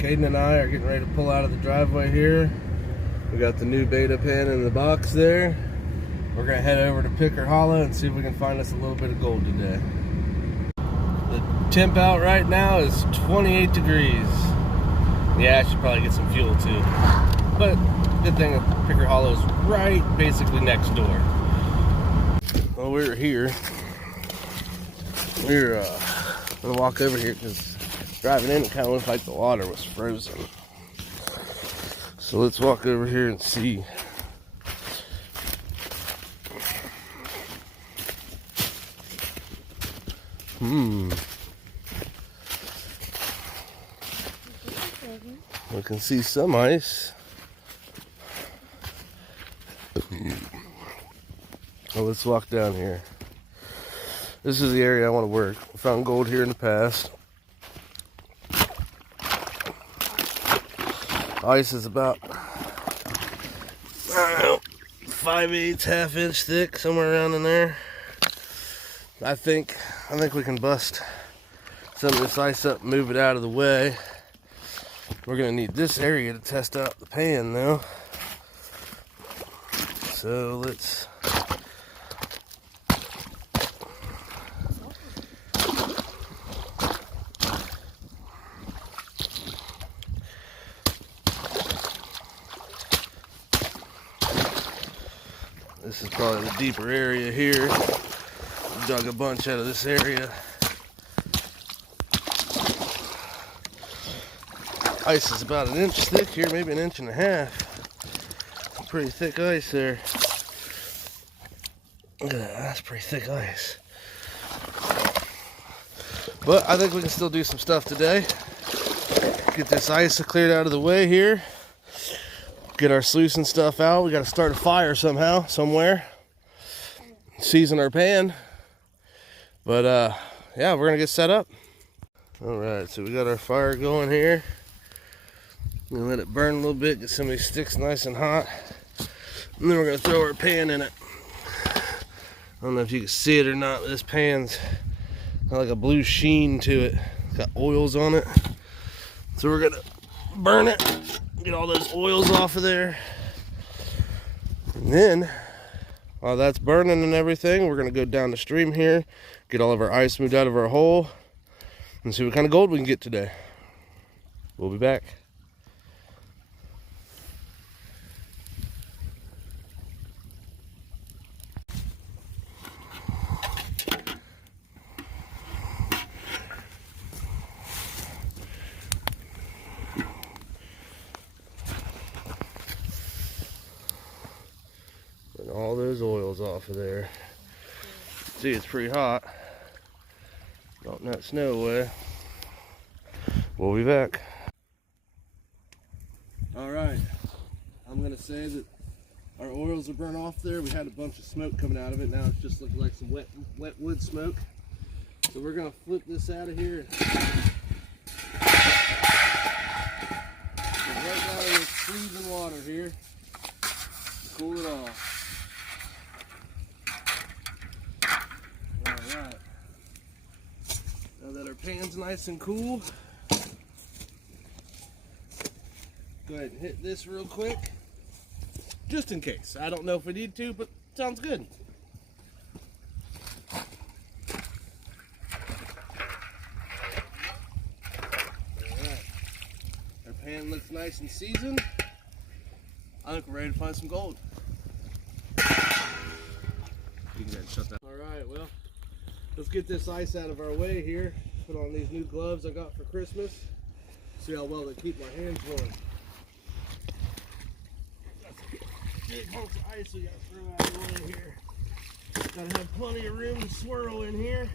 Caden and I are getting ready to pull out of the driveway here. We got the new beta pen in the box there. We're gonna head over to Picker Hollow and see if we can find us a little bit of gold today. The temp out right now is 28 degrees. Yeah, I should probably get some fuel too. But good thing that Picker Hollow is right basically next door. Well, we're here. We're gonna walk over here because driving in it kind of looked like the water was frozen. So let's walk over here and see. We can see some ice. Well, let's walk down here. This is the area I want to work. We found gold here in the past. Ice is about, I don't know, 5/8, ½ inch thick, somewhere around in there. I think we can bust some of this ice up and move it out of the way. We're gonna need this area to test out the pan though. So let's this is probably the deeper area here. Dug a bunch out of this area. Ice is about 1 inch thick here, maybe 1.5 inches. Some pretty thick ice there. Look at that, that's pretty thick ice. But I think we can still do some stuff today. Get this ice cleared out of the way here. Get our sluice and stuff out. We got to start a fire somehow, somewhere. Season our pan. But yeah, we're gonna get set up. All right, so we got our fire going here. We're gonna let it burn a little bit, get some of these sticks nice and hot. And then we're gonna throw our pan in it. I don't know if you can see it or not, but this pan's got like a blue sheen to it. It's got oils on it. So we're gonna burn it, get all those oils off of there. And then, while that's burning and everything, we're gonna go down the stream here, get all of our ice moved out of our hole, and see what kind of gold we can get today. We'll be back. Burn all those oils off of there. See, it's pretty hot. Melting that snow away. We'll be back. All right. I'm gonna say that our oils are burnt off there. We had a bunch of smoke coming out of it. Now it's just looking like some wet wood smoke. So we're gonna flip this out of here. Right now it's freezing water here. Cool it off. Alright. Now that our pan's nice and cool, go ahead and hit this real quick. Just in case. I don't know if we need to, but sounds good. Alright. Our pan looks nice and seasoned. I think we're ready to find some gold. You can go ahead and shut that. Alright, well, let's get this ice out of our way here. Put on these new gloves I got for Christmas. See how well they keep my hands warm. Big hunks of ice we gotta throw out of the way here. Gotta have plenty of room to swirl in here.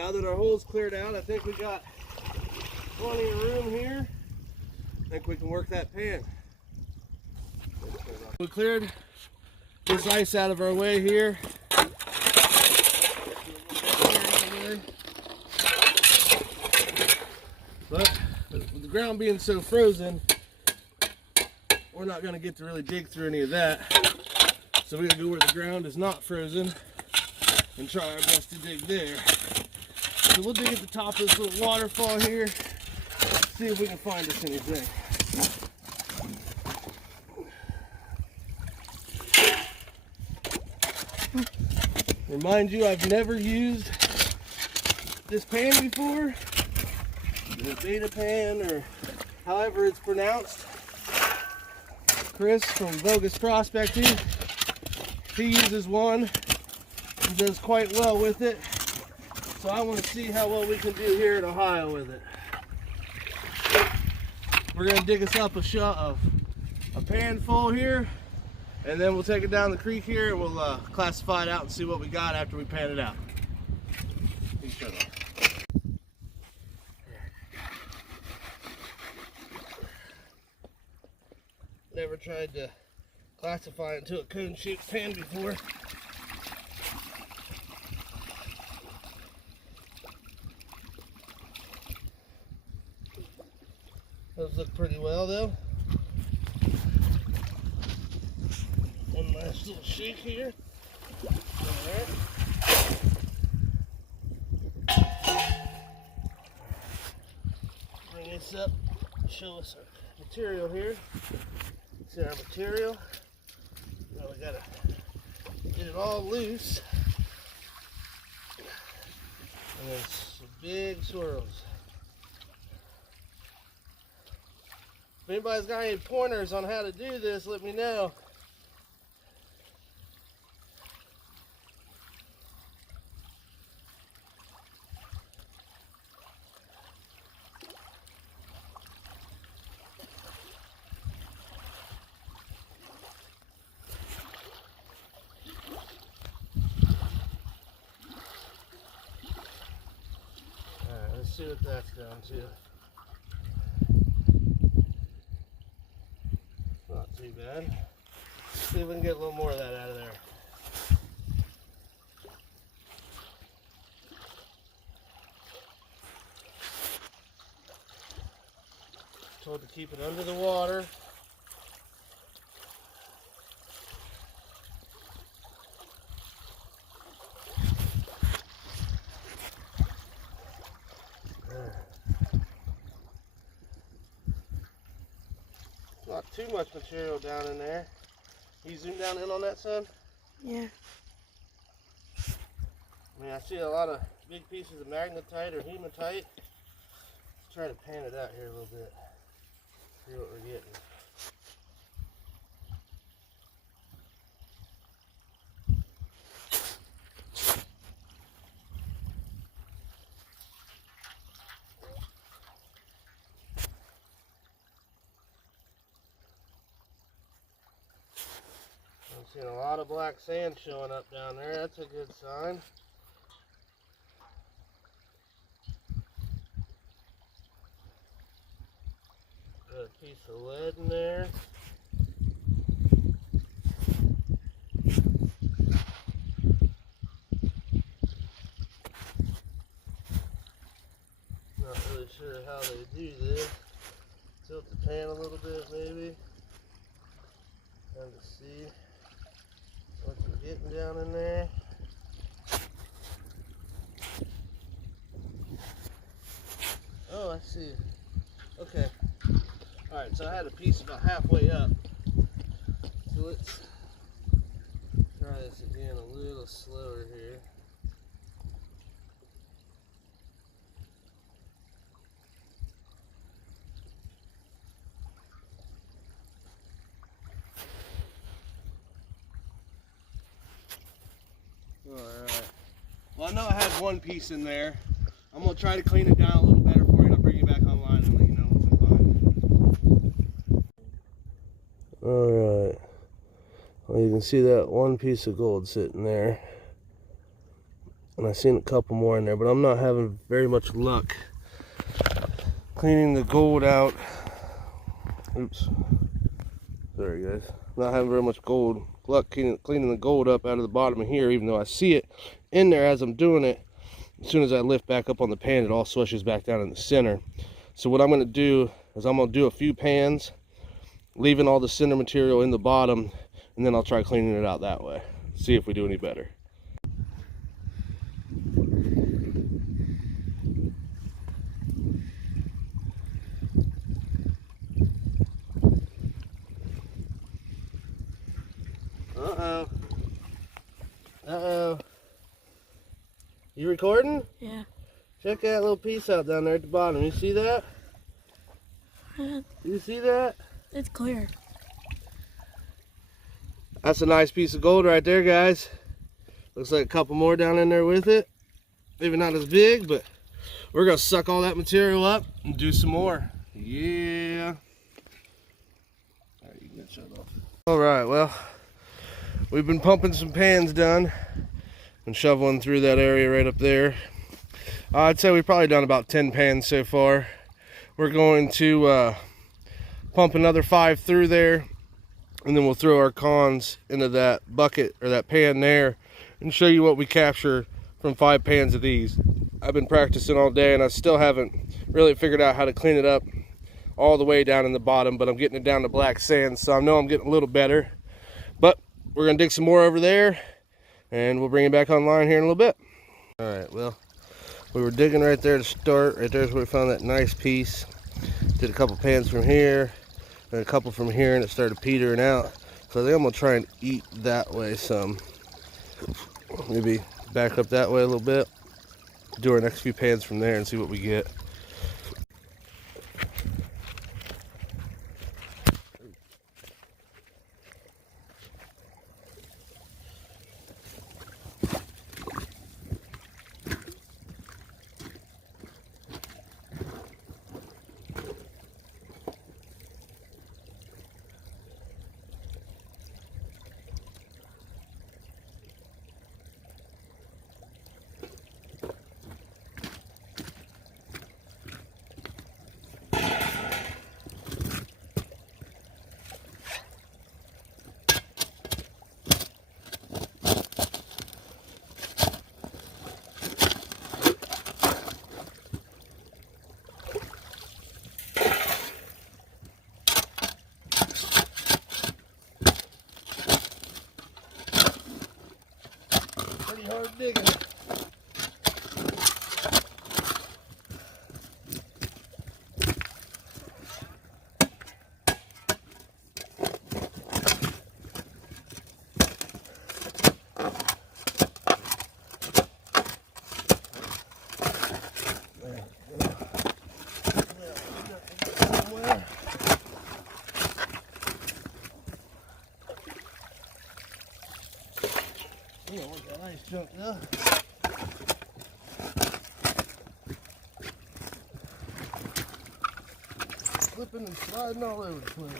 Now that our hole's cleared out, I think we got plenty of room here. I think we can work that pan. We cleared this ice out of our way here. But with the ground being so frozen, we're not going to get to really dig through any of that. So we're going to go where the ground is not frozen and try our best to dig there. So we'll dig at the top of this little waterfall here, see if we can find us anything. Remind you, I've never used this pan before. The Batea pan, or however it's pronounced. Chris from Bogus Prospecting, he uses one and does quite well with it. So I want to see how well we can do here in Ohio with it. We're going to dig us up a pan full here, and then we'll take it down the creek here and we'll classify it out and see what we got after we pan it out. Never tried to classify it into a cone-shaped pan before. Those look pretty well though. One last little shake here. Alright. Bring this up, show us our material here. See our material. Now we gotta get it all loose. And then some big swirls. If anybody's got any pointers on how to do this, let me know. Alright, let's see what that's down to. Not too bad. See if we can get a little more of that out of there. Told to keep it under the water. Not too much material down in there. You zoom down in on that, son? Yeah. I mean, I see a lot of big pieces of magnetite or hematite. Let's try to pan it out here a little bit. See what we're getting. I'm seeing a lot of black sand showing up down there. That's a good sign. Got a piece of lead in there. Not really sure how they do this. Tilt the pan a little bit maybe. Trying to see what we're getting down in there. Oh, I see. Okay. Alright, so I had a piece about halfway up. So let's try this again a little slower here. Alright. Well, I know I had one piece in there. I'm going to try to clean it down a little better for you, and I'll bring you back online and let you know what we find. Alright. Well, you can see that one piece of gold sitting there. and I've seen a couple more in there, but I'm not having very much luck cleaning the gold out. Oops, sorry guys. Not having very much luck cleaning the gold up out of the bottom of here, even though I see it in there as I'm doing it. As soon as I lift back up on the pan, it all swishes back down in the center. So what I'm going to do is I'm going to do a few pans, leaving all the center material in the bottom, and then I'll try cleaning it out that way. See if we do any better. Uh-oh. Uh-oh. You recording? Yeah. Check that little piece out down there at the bottom. You see that? You see that? It's clear. That's a nice piece of gold right there, guys. Looks like a couple more down in there with it. Maybe not as big, but we're gonna suck all that material up and do some more. Yeah. All right, you can shut off. All right, well, we've been pumping some pans done and shoveling through that area right up there. I'd say we've probably done about 10 pans so far. We're going to pump another 5 through there, and then we'll throw our cons into that bucket or that pan there and show you what we capture from 5 pans of these. I've been practicing all day and I still haven't really figured out how to clean it up all the way down in the bottom, but I'm getting it down to black sand, so I know I'm getting a little better. But we're gonna dig some more over there and we'll bring it back online here in a little bit. All right, well, we were digging right there to start. Right there's where we found that nice piece. Did a couple pans from here and a couple from here, and it started petering out. So I think I'm gonna try and eat that way some. Maybe back up that way a little bit. Do our next few pans from there and see what we get. Hard digging. Yeah, look at that nice chunk there. Slipping and sliding all over the place.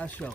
Last shovel.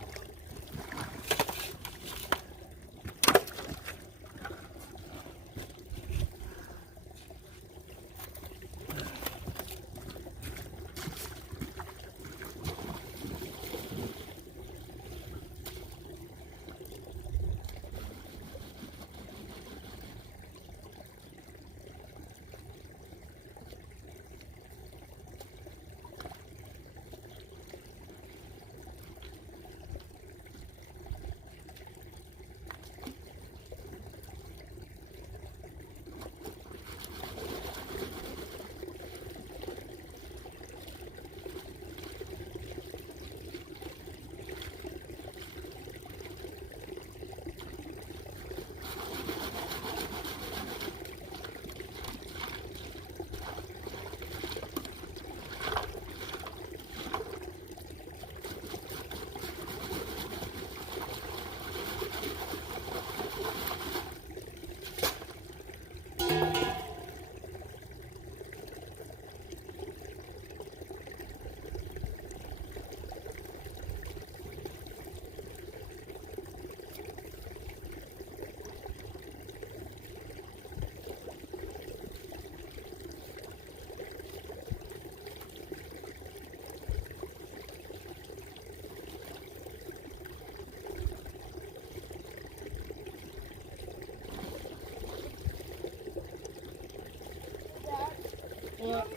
What?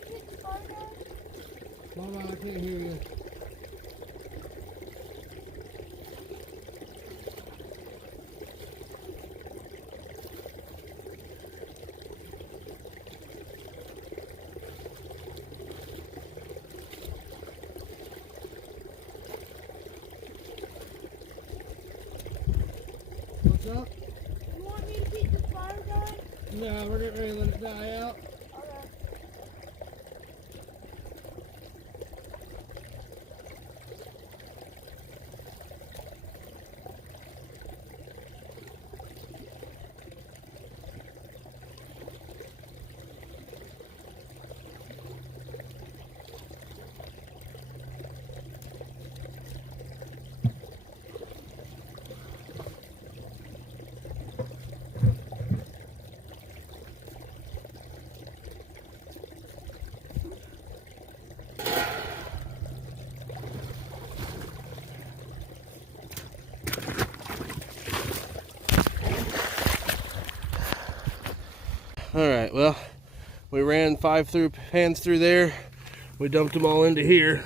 Mama, I can't hear you. What's up? You want me to keep the fire going? No, we're getting ready to let it die out. Okay. Alright, well, we ran 5 pans through there. We dumped them all into here.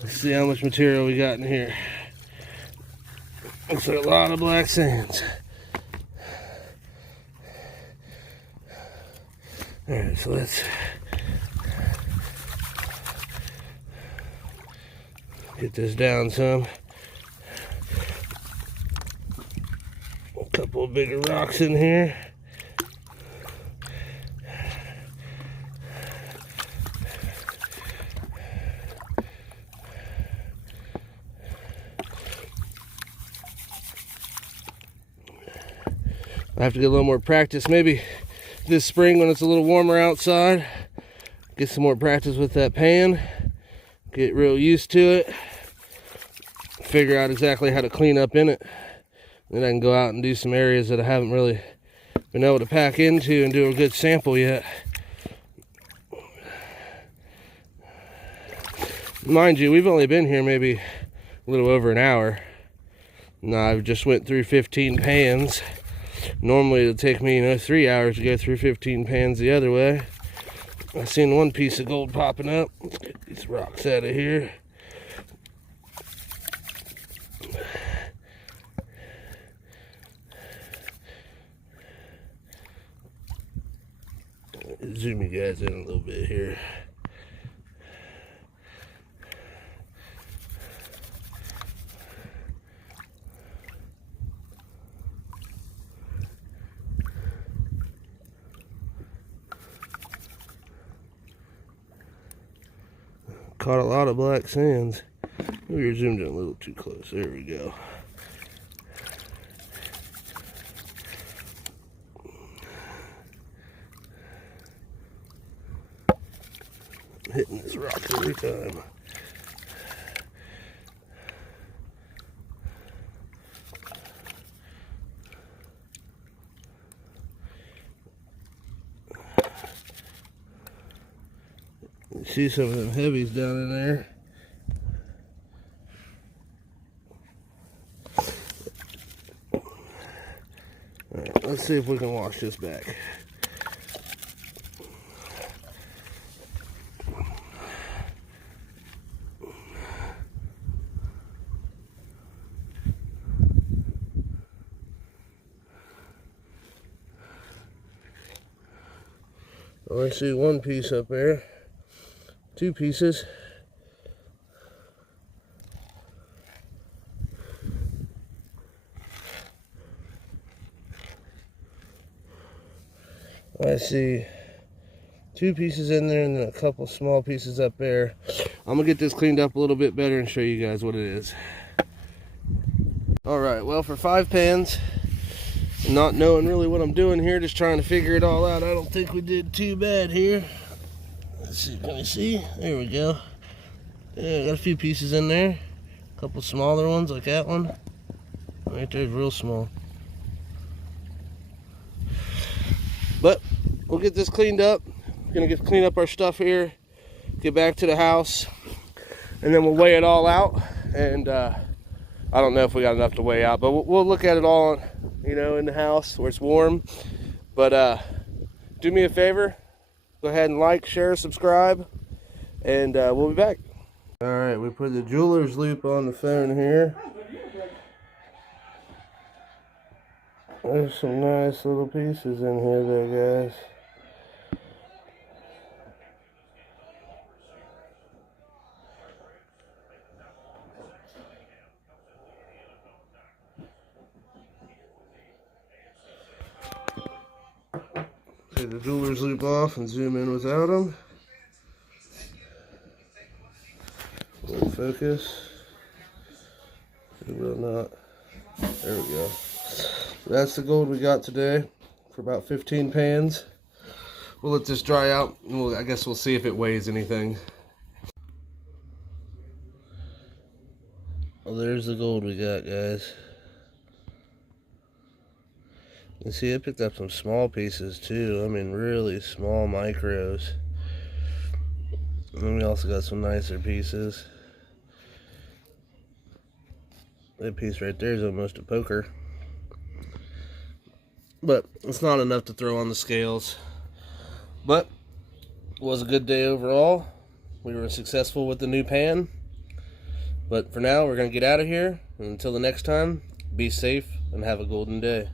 Let's see how much material we got in here. Looks like a lot of black sands. Alright, so let's get this down some. A couple of bigger rocks in here. I have to get a little more practice maybe this spring when it's a little warmer outside. Get some more practice with that pan. Get real used to it. Figure out exactly how to clean up in it. Then I can go out and do some areas that I haven't really been able to pack into and do a good sample yet. Mind you, we've only been here maybe a little over an hour. Now I've just went through 15 pans. Normally it'll take me, 3 hours to go through 15 pans the other way. I seen one piece of gold popping up. Let's get these rocks out of here. Zoom you guys in a little bit here. Caught a lot of black sands. We were zoomed in a little too close. There we go. Hitting this rock every time. See some of them heavies down in there. Alright, let's see if we can wash this back. Oh, I see one piece up there. Two pieces. I see two pieces in there and then a couple small pieces up there. I'm gonna get this cleaned up a little bit better and show you guys what it is. Alright, well, for 5 pans, not knowing really what I'm doing here, just trying to figure it all out, I don't think we did too bad here. Let's see, can we see? There we go. Yeah, got a few pieces in there. A couple smaller ones like that one. Right there's real small. But we'll get this cleaned up. We're gonna clean up our stuff here, get back to the house, and then we'll weigh it all out. And I don't know if we got enough to weigh out, but we'll look at it all, you know, in the house where it's warm. But do me a favor, go ahead and like, share, subscribe, and we'll be back. All right, we put the jeweler's loop on the phone here. There's some nice little pieces in here there, guys. Take the jeweler's loop off and zoom in without them. We'll focus. It will not. There we go. That's the gold we got today for about 15 pans. We'll let this dry out and I guess we'll see if it weighs anything. Well, there's the gold we got, guys. You see, I picked up some small pieces too. I mean, really small micros. And then we also got some nicer pieces. That piece right there is almost a poker. But it's not enough to throw on the scales. But it was a good day overall. We were successful with the new pan. But for now, we're going to get out of here. And until the next time, be safe and have a golden day.